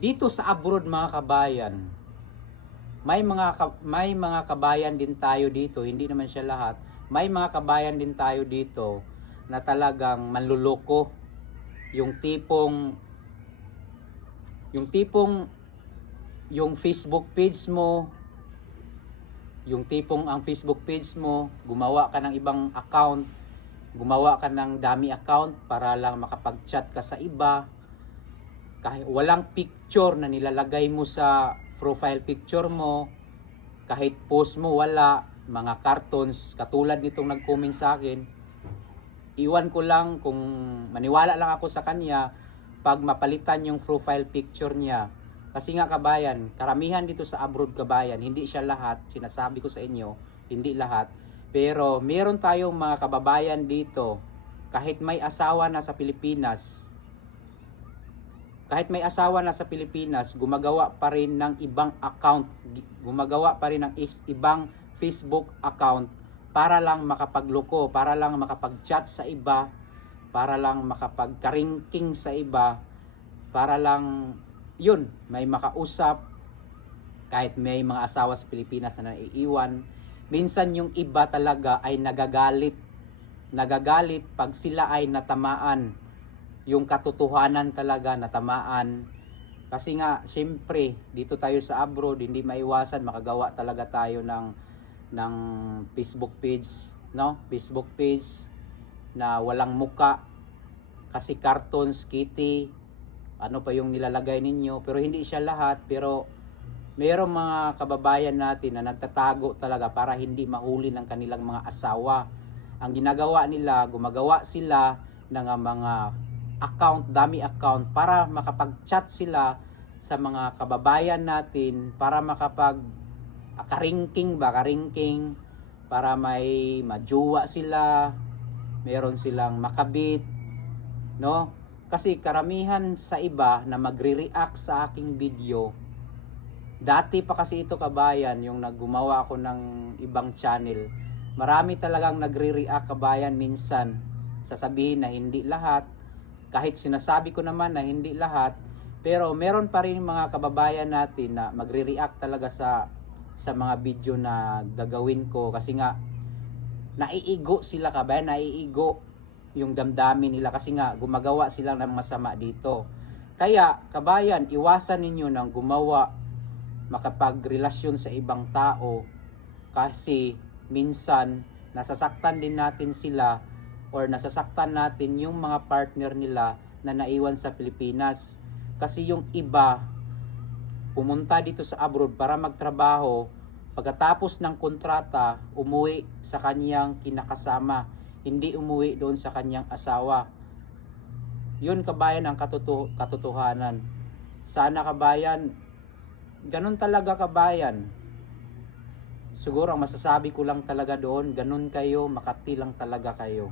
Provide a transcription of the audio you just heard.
Dito sa abroad mga kabayan, may mga kabayan din tayo dito, hindi naman siya lahat. May mga kabayan din tayo dito na talagang manluloko. Yung tipong yung Facebook page mo, ang Facebook page mo, gumawa ka ng ibang account, gumawa ka ng dummy account para lang makapag-chat ka sa iba. Kahit walang picture na nilalagay mo sa profile picture mo, kahit post mo wala, mga cartoons katulad nitong nag-comment sa akin. Iwan ko lang kung maniwala lang ako sa kanya pag mapalitan yung profile picture niya. Kasi nga kabayan, karamihan dito sa abroad kabayan, hindi siya lahat, sinasabi ko sa inyo, hindi lahat. Pero meron tayong mga kababayan dito, kahit may asawa na sa Pilipinas, gumagawa pa rin ng ibang account, gumagawa pa rin ng ibang Facebook account para lang makapagloko, para lang makapag-chat sa iba, para lang makapagkaringking sa iba, para lang yun, may makausap. Kahit may mga asawa sa Pilipinas na naiiwan, minsan yung iba talaga ay nagagalit pag sila ay natamaan, yung katotohanan talaga natamaan. Kasi nga syempre dito tayo sa abroad, hindi maiwasan makagawa talaga tayo ng Facebook page, no? Facebook page na walang muka, kasi cartoons, kitty, ano pa yung nilalagay ninyo, pero hindi siya lahat. Pero mayroong mga kababayan natin na nagtatago talaga para hindi mahuli ng kanilang mga asawa. Ang ginagawa nila, gumagawa sila ng mga account, dummy account, para makapag-chat sila sa mga kababayan natin, para karingking, para may majuwa sila, meron silang makabit, no? Kasi karamihan sa iba na magre-react sa aking video, dati pa kasi ito kabayan, yung naggumawa ako ng ibang channel, marami talagang nagre-react kabayan. Minsan sasabihin na hindi lahat, kahit sinasabi ko naman na hindi lahat, pero meron pa rin mga kababayan natin na magre-react talaga sa mga video na gagawin ko. Kasi nga naiigo sila kabayan, naiigo yung damdamin nila, kasi nga gumagawa sila ng masama dito. Kaya kabayan, iwasan ninyo ng gumawa, makapagrelasyon sa ibang tao, kasi minsan nasasaktan din natin sila, or nasasaktan natin yung mga partner nila na naiwan sa Pilipinas. Kasi yung iba pumunta dito sa abroad para magtrabaho, pagkatapos ng kontrata umuwi sa kanyang kinakasama, hindi umuwi doon sa kanyang asawa. Yun kabayan ang katotohanan. Sana kabayan, ganun talaga kabayan. Siguro ang masasabi ko lang talaga doon, ganun kayo, makati lang talaga kayo.